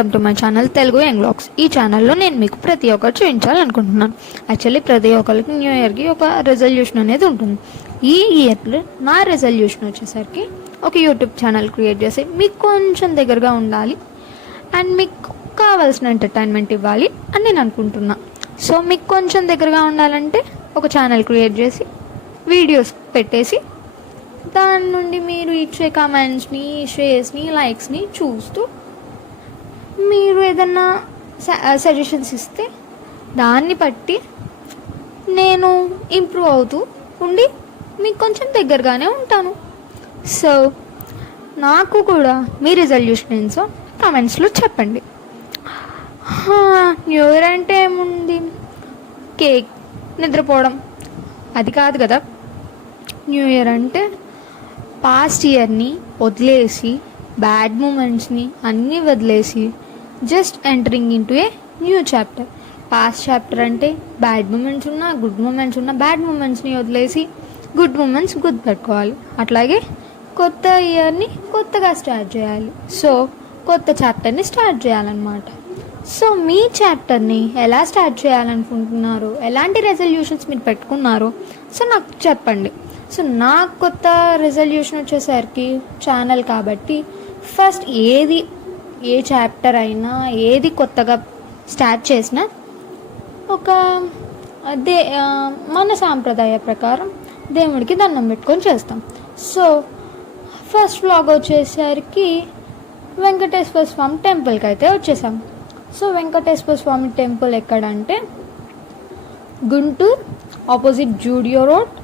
Welcome to my channel Telugu young vlogs. ఈ ఛానల్లో నేను మీకు ప్రతి ఒక్కరు చూపించాలనుకుంటున్నాను. యాక్చువల్లీ ప్రతి ఒక్కరికి న్యూ ఇయర్కి ఒక రెజల్యూషన్ అనేది ఉంటుంది. ఈ ఇయర్లో నా రెజల్యూషన్ వచ్చేసరికి ఒక యూట్యూబ్ ఛానల్ క్రియేట్ చేసి మీకు కొంచెం దగ్గరగా ఉండాలి అండ్ మీకు కావాల్సిన ఎంటర్టైన్మెంట్ ఇవ్వాలి అని నేను అనుకుంటున్నా. సో మీకు కొంచెం దగ్గరగా ఉండాలంటే ఒక ఛానల్ క్రియేట్ చేసి వీడియోస్ పెట్టేసి దాని నుండి మీరు ఇచ్చే కామెంట్స్ని, షేర్స్ని, లైక్స్ని చూస్తూ మీరు ఏదన్నా సజెషన్స్ ఇస్తే దాన్ని బట్టి నేను ఇంప్రూవ్ అవుతూ ఉండి మీకు కొంచెం దగ్గరగానే ఉంటాను. సో నాకు కూడా మీ రిజల్యూషన్ ఏంటో కామెంట్స్లో చెప్పండి. న్యూ ఇయర్ అంటే ఏముంది, కేక్, నిద్రపోవడం, అది కాదు కదా. న్యూ ఇయర్ అంటే పాస్ట్ ఇయర్ని వదిలేసి, బ్యాడ్ మూమెంట్స్ని అన్నీ వదిలేసి just entering into a new chapter. Past chapter అంటే బ్యాడ్ మూమెంట్స్ ఉన్నా, గుడ్ మూమెంట్స్ ఉన్నా, బ్యాడ్ మూమెంట్స్ని వదిలేసి గుడ్ మూమెంట్స్ గుర్తుపెట్టుకోవాలి. అట్లాగే కొత్త ఇయర్ని కొత్తగా స్టార్ట్ చేయాలి. సో కొత్త చాప్టర్ని స్టార్ట్ చేయాలన్నమాట. సో మీ చాప్టర్ని ఎలా స్టార్ట్ చేయాలనుకుంటున్నారు, ఎలాంటి రెజల్యూషన్స్ మీరు పెట్టుకున్నారు, సో నాకు చెప్పండి. సో నా కొత్త రెజల్యూషన్ వచ్చేసరికి ఛానల్ కాబట్టి ఫస్ట్ ఏ చాప్టర్ అయినా ఏది కొత్తగా స్టార్ట్ చేసినా ఒక మన సాంప్రదాయ ప్రకారం దేవుడికి దండం పెట్టుకొని చేస్తాం. సో ఫస్ట్ వ్లాగ్ వచ్చేసరికి వెంకటేశ్వర స్వామి టెంపుల్కి అయితే వచ్చేసాం. సో వెంకటేశ్వర స్వామి టెంపుల్ ఎక్కడంటే Guntur, opposite Zudio road,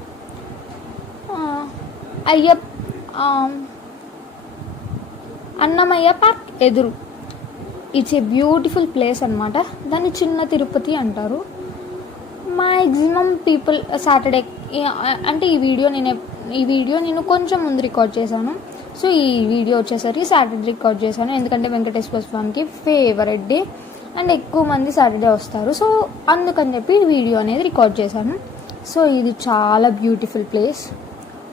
Annamayya park ఎదురు. ఇట్స్ ఏ బ్యూటిఫుల్ ప్లేస్ అనమాట. దాన్ని చిన్న తిరుపతి అంటారు. మ్యాక్సిమం పీపుల్ సాటర్డే అంటే ఈ వీడియో నేను కొంచెం ముందు రికార్డ్ చేశాను. సో ఈ వీడియో వచ్చేసరికి సాటర్డే రికార్డ్ చేశాను, ఎందుకంటే వెంకటేశ్వర స్వామికి ఫేవరెట్ డే అండ్ ఎక్కువ మంది సాటర్డే వస్తారు. సో అందుకని చెప్పి వీడియో అనేది రికార్డ్ చేశాను. సో ఇది చాలా బ్యూటిఫుల్ ప్లేస్,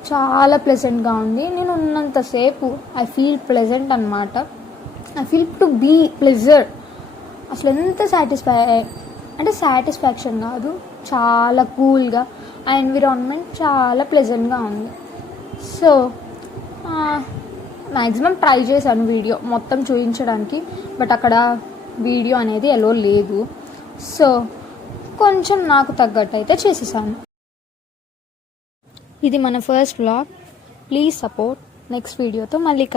చాలా ప్లెజెంట్గా ఉంది. నేను ఉన్నంతసేపు ఐ ఫీల్ ప్లెజెంట్ అనమాట. I feel to be pleasure. అసలు ఎంత సాటిస్ఫాక్షన్ కాదు, చాలా కూల్గా, ఆ ఎన్విరాన్మెంట్ చాలా ప్లెజెంట్గా ఉంది. సో మ్యాక్సిమం ట్రై చేశాను వీడియో మొత్తం చూపించడానికి, బట్ అక్కడ వీడియో అనేది ఎలో లేదు. సో కొంచెం నాకు తగ్గట్టు అయితే చేసేసాను. ఇది మన first vlog. Please support. Next వీడియోతో మళ్ళీ